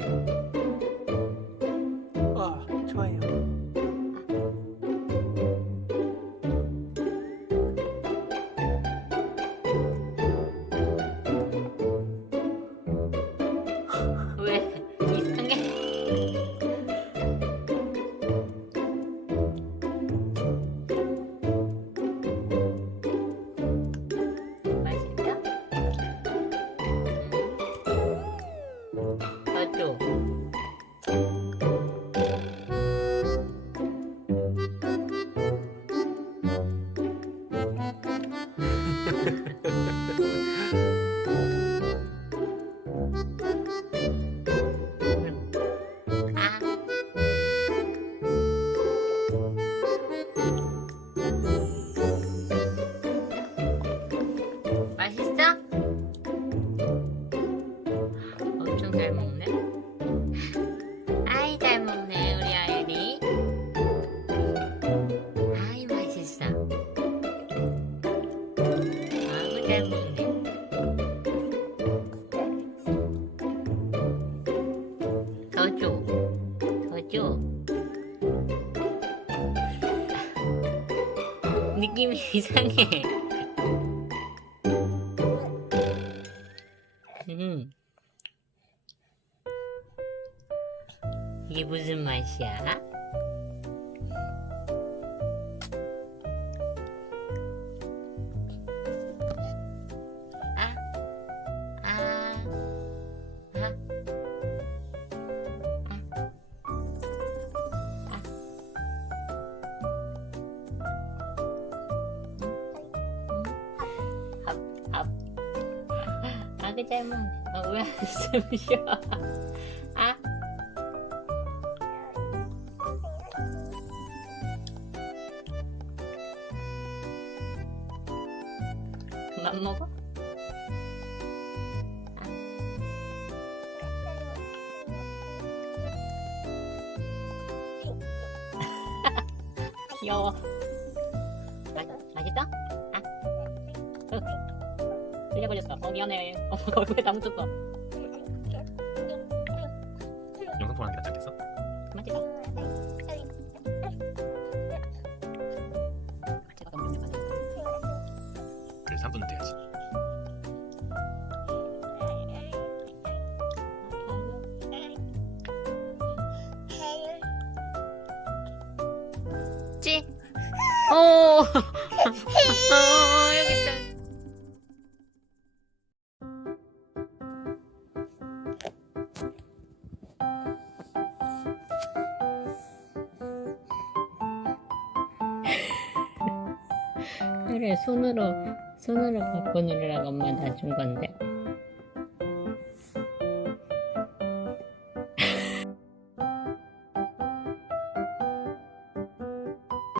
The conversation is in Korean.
맛이 더 줘. 더 줘. 느낌이 이상해. 음. 이게 무슨 맛이야? 아그 잘. 어, 왜안 숨쉬어? 아. 그만 먹어? 아. 귀여워. 맛, 맛있어? 아. 어. 흘려버렸어. 어, 미안해. 어, 얼굴에 다 묻혔어. 영상 통화하는 게 낫지 않겠어? 그만 찍어. 제가 너무 연락하네. 그래 3분은 돼야지 찌. 어, 그래 손으로 손으로 바꿔 누르라고 엄마 다준 건데